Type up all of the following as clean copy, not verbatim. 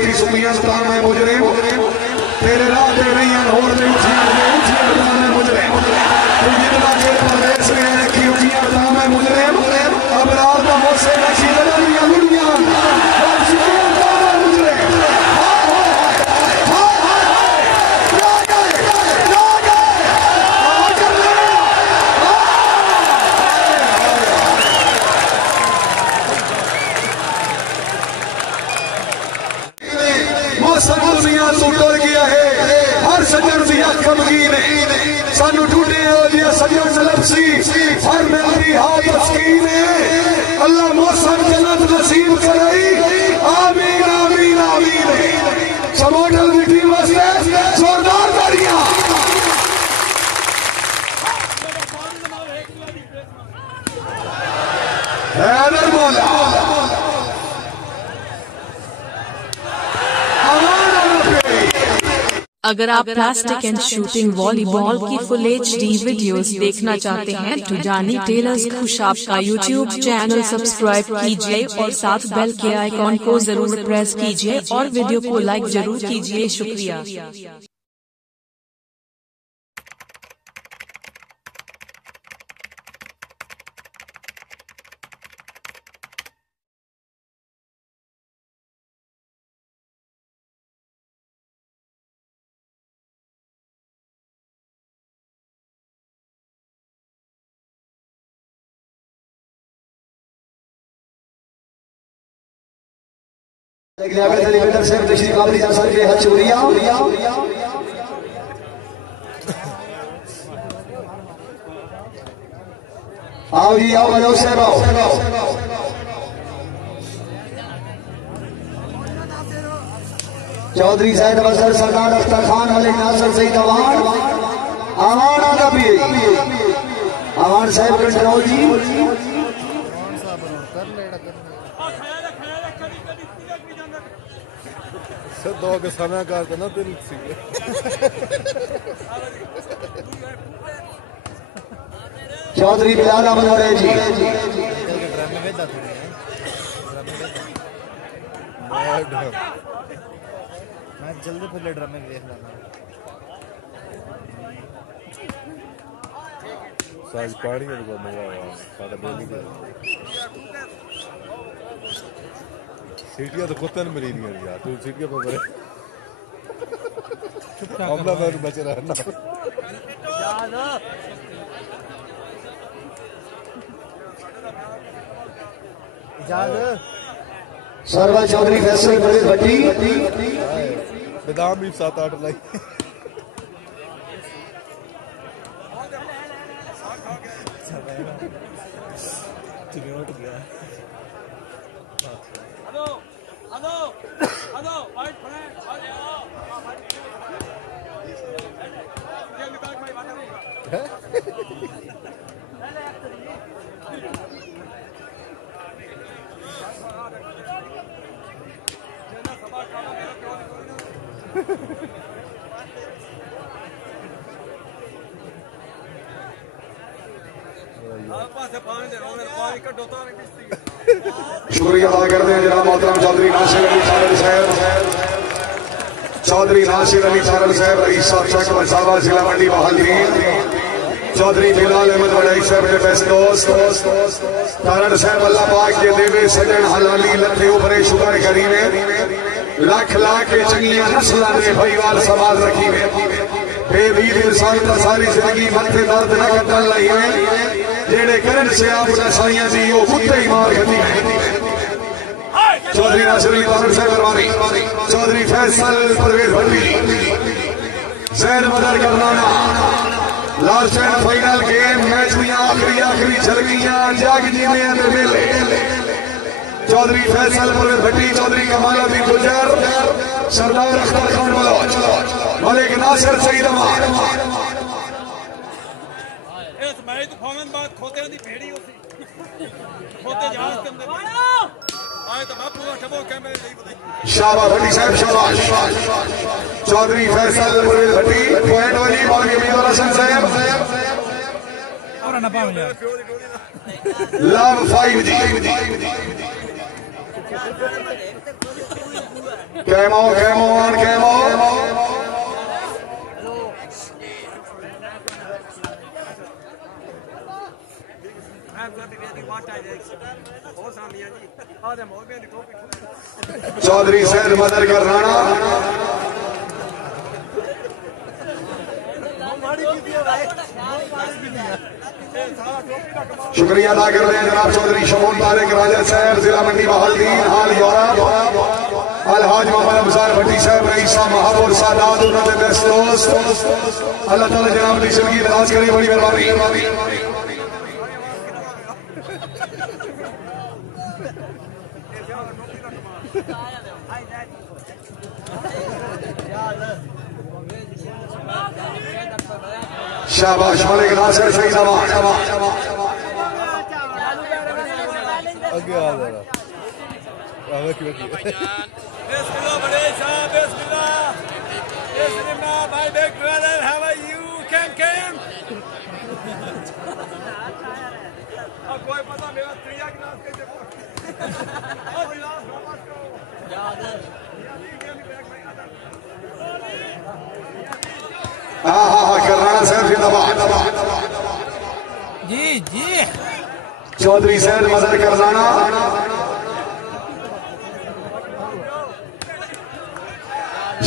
रखी सुनिया मैं मुजरे तेरे राह ते नहीं होर ने उठिया मैं मुजरे तू जितना चेर परदेश में रखी उठिया मैं मुजरे अब रात का मोसे रखी लड़ियां लुड़ियां टुर गया है हर सजन दिया कमगीन सानू टूटे सजन लपसी हर मेरी हाथ मस्कीन अल्लाह मौसम जन्नत नसीब कराई आमीन आमीन आमीन समोटल की टीम वास्ते जोरदार तालियां हैदर मौला अगर आप प्लास्टिक एंड शूटिंग वॉलीबॉल की फुल HD वीडियोस देखना चाहते हैं तो जानी टेलर्स खुशाब का YouTube चैनल सब्सक्राइब कीजिए और साथ बेल के आइकॉन को जरूर प्रेस कीजिए और वीडियो को लाइक जरूर कीजिए। शुक्रिया। आओ जी आओ बजाओ साहब आओ चौधरी सैयद बसर सरदार अख्तर खान मलिक नासिर सईद अवान अवान आदा भी अवान साहब कंट्रोल जी दो के समय का ना दिल चौधरी बिलाल अहमद वड़े जी मैं जल्दी फिर ड्रामे देख लेना साज पानी में तो मजा आया साडा बोली के सीटियां तो कुत्ते ने मिली नहीं यार तू सीटियां पे बड़े हमला में बच रहा ना सरवा चौधरी फैसल बड़े भट्टी बेदाम भी 7-8 लाई शुक्रिया अदा करते हैं जनाब मोहतरम चौधरी नासिर अली चारल साहब चौधरी नासिर अली चारल साहब रईस साहब चक मसावा जिला मंडी बहादुरीन चौधरी बिलाल अहमद वड़ाई साहब के बेस्ट दोस्त कारण साहब अल्लाह पाक के देवे सजन हलाली लथे उभरे शुगर करीने लाख लाख के चंगिया नस्लां ने भाईवाल समाज रखी में बेवीर इंसान का सारी जिंदगी मथे दर्द न कटन लई में जेड़े करन से आप साइयां दी वो कुत्ते ही मार खती है चौधरी नासिर अली तारड़ साहब परवानी चौधरी फैसल परवेज भट्टी जैन मदर करनाना last and final game match में आखिरी झलकियां जाग जीने के मेले चौधरी फैसल परवेज भट्टी चौधरी कमालुद्दीन गुजर सरदार अख्तर खान बलोच मलिक नासिर सईद अमान खोते दी भेड़ी होती खोते जहाज के अंदर आए तो बापू का ठबो कैमरे नहीं बताई शाबाश भट्टी साहब शाबाश चौधरी फैसल परवेज भट्टी पॉइंट वाली मौलवी अमीनुल हसन साहब और ना पाऊं यार लव 5 जी कैमो कैमो ऑन कैमो चौधरी सैद मदर कर राणा शुक्रिया अदा कर रहे हैं जनाब चौधरी शमून तारिक राजा साहब जिला मंडी बहालदीन हाल यूरोप अलहाज मोहम्मद अफजार भट्टी साहब रईसा महाबूर सादात उन्होंने बेस्ट दोस्त अल्लाह ताला जनाब की जिंदगी दराज करे बड़ी मेहरबानी शाबाश मलिक नासिर सही जवान आगे आ जरा आगे क्यों बिस्मिल्लाह बड़े साहब बिस्मिल्लाह my big brother how are you can और कोई पता मेरा त्रिया गिलास कैसे और गिलास वापस करो याद है करराना साहब जिंदाबाद जी चौधरी सैद मदर करराना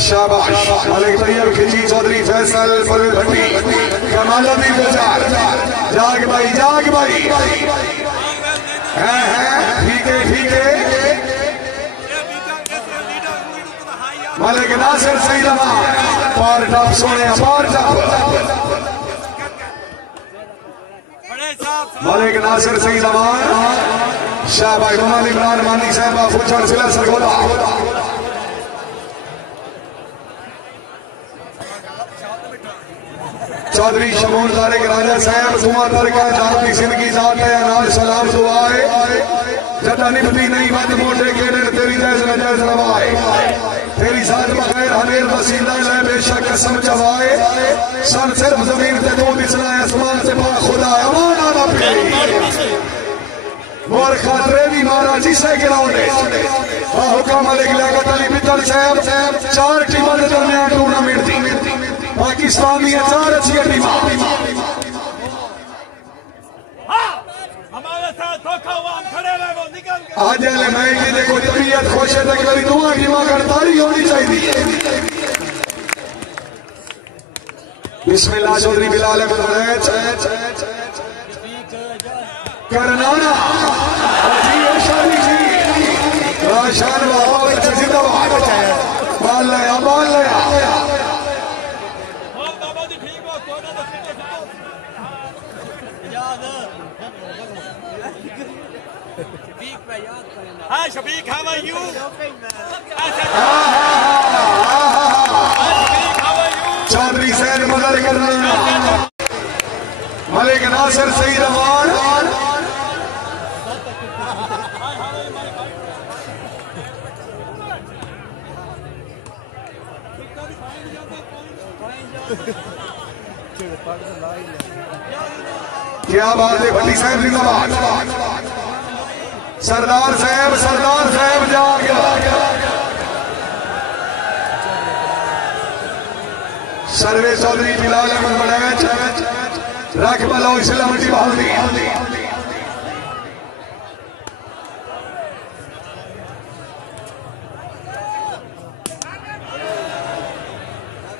शाबाश मलिक तैयब खिची चौधरी फैसल फल भट्टी कमालुद्दीन गुलजार जाग भाई ठीक है मलिक नासिर सही जवान पार टप सोने पार टप मलिक नासिर सही जवान शाबाश मोहम्मद इमरान मानी साहब फुचर जिला सरगोदा चौधरी शमून तारिक राजा साहब दुआ तरका जाती जिंदगी जाते अनाज सलाम दुआए जटा निभती नहीं बंद मोटे केड़े तेरी जैस नजर नवाए तेरी साथ बगैर हनेर बसीदा ले बेशक कसम चवाए सन सिर्फ जमीन ते तू दिसना आसमान से पा खुदा अमान आना पे मोर खातरे भी मारा जिसे गिराउंडे हुक्म मलिक लियाकत अली बिदल साहब 4 टीमां दे दरमियान टूर्नामेंट दी पाकिस्तान दी 4 अच्छी टीमां हमारे साथ धोखा हुआ हम खड़े रहे वो निकल गए आज ले मैच की देखो तबीयत खुश है तक मेरी दुआ टीमां करतारी होनी चाहिए बिस्मिल्लाह चौधरी बिलाल अहमद वैद करनाना जी शादी जी राशान बहुत जिंदाबाद बाल लया बाबा जी ठीक हो कोना तो याद शफीक पे याद करना हां Shafiq how are you Chaudhary Saeed मदर करना मलिक नासिर सही जवान क्या बात है भट्टी साहब जिंदाबाद सरदार साहब जाग सर्वे चौधरी बिलाल अहमद बड़ैच रख बलो इस्लाम मंडी बहालदीन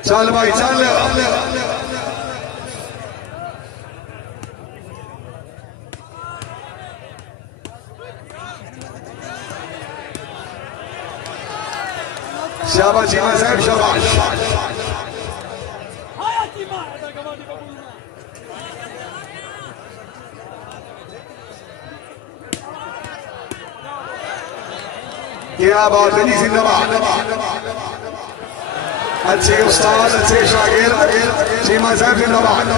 चल भाई चल शाबाश चीमा साहब शाबाश क्या बात है जी जिंदाबाद अच्छे उस्ताद अच्छे शागिर्द चीमा साहब जिंदाबाद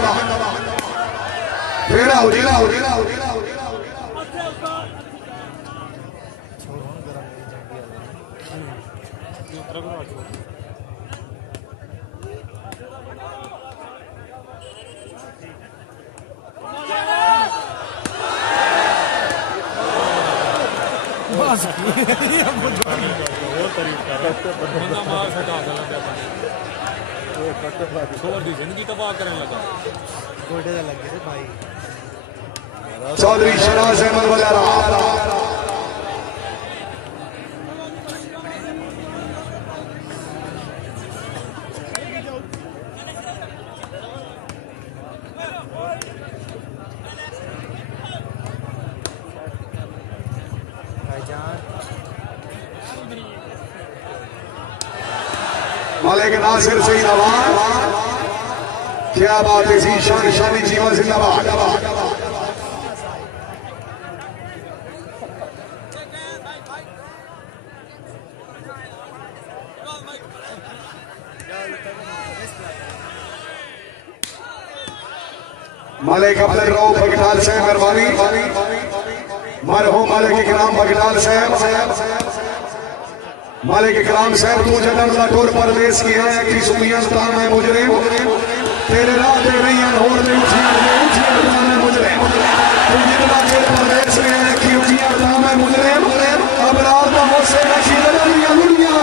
फेरा हो जिंदगी तबाह करने लगा चौधरी शहनाज अहमद वलारा मालिक नासिर सईद आवाज क्या बात है शान शानी जीवा जिंदाबाद मालिक अब्दुल रऊफ बगटाल साहब मेहरबानी मरहूम मालिक इकराम बगटाल साहब मालिक इकराम साहब तू जन्नत का टूर परवेश किया है कि सुनिया ताम है मुजरिम तेरे राह दे रही हैं होड़ दे उठियां ताम है मुजरिम तू जितना टूर परवेश किया है कि उठियां ताम है मुजरिम अब रात का मौसे का शीदर दुनिया दुनिया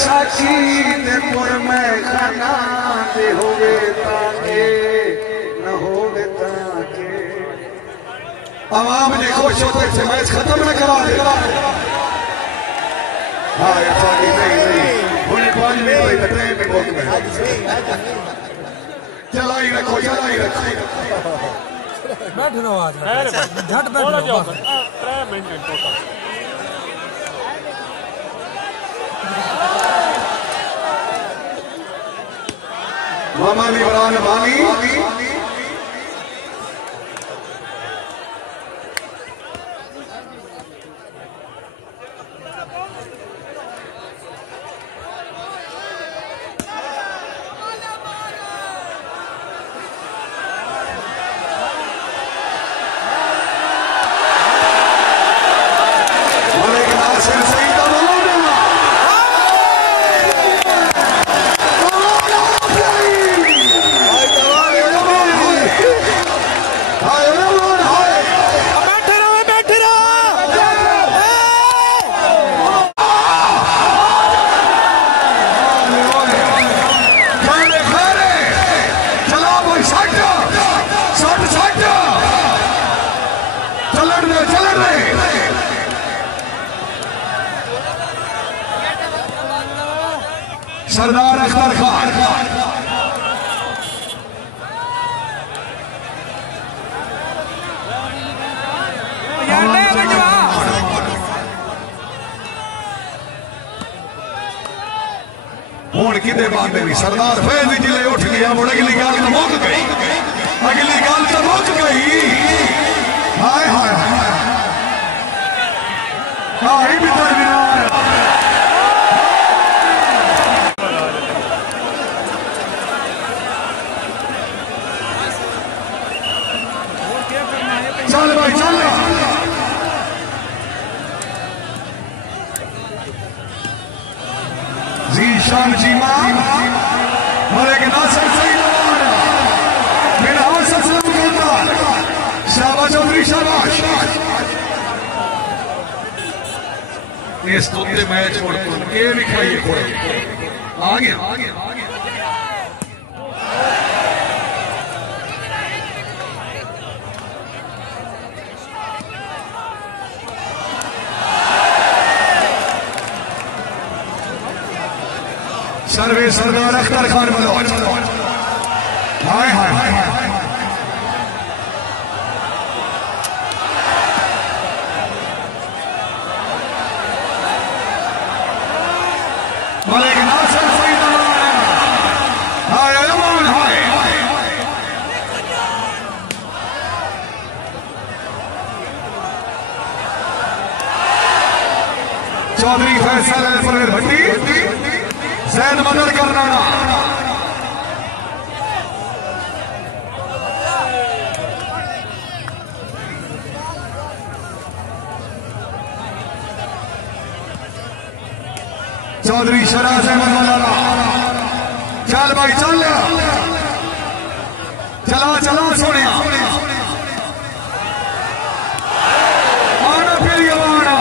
साखी दे पुर में खाना दे होवे ताके न होवे ताके आवाम ने खुश होते से मैच खत्म न करा दे हाँ ये साकी नहीं होने 5 मिनट भाई ट्रेन में बहुत में चलाई रखो बैठ रहो आज झट बैठ रहो 3 मिनट टोटल मामा इमरान मानी सरदार अख्तर खान हूं कि बांधे नहीं सरदार फैज जिले उठ गया मुड़ अगली गल तो मुक गई हाय हाय हाय भी चल भाई चल जी शान जी मां मलिक नासिर सईद मेरा हसन सलाम कहता शाबाश चौधरी शाबाश इस तोते मैच छोड़ के भी खाइए आ गया सर्वे सरदार अख्तर खान बलोच हाय हाय हाय मलिक नासिर सईद हाय अमान हाय चौधरी फैसल परवेज भट्टी जैन मदद करना चौधरी शराज अहमद मौलाना। चल भाई चल, चला चला सोने आना फिर यवाना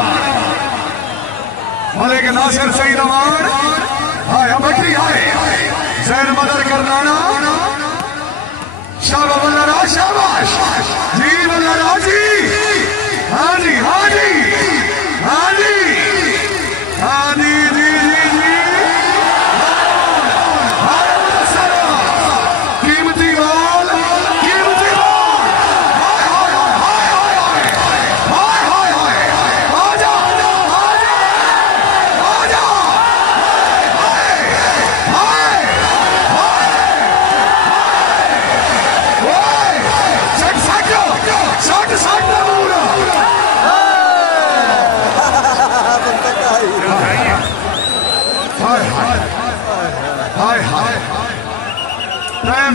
मलिक नासिर सईद अमान। हाय भट्टी हाय जैन मदर करनाना। शाबाश वल्लारा शाबाश जी वल्लारा जी। हाँ जी हाँ जी हाँ जी हाँ जी जी जी जी। कीमती माल कीमती माल। हाय हाय हाय हाय हाय हाय हाय आजा आजा आजा हाय हाय हाय शट शट पूरा। हाय हाय हाय हाय टाइम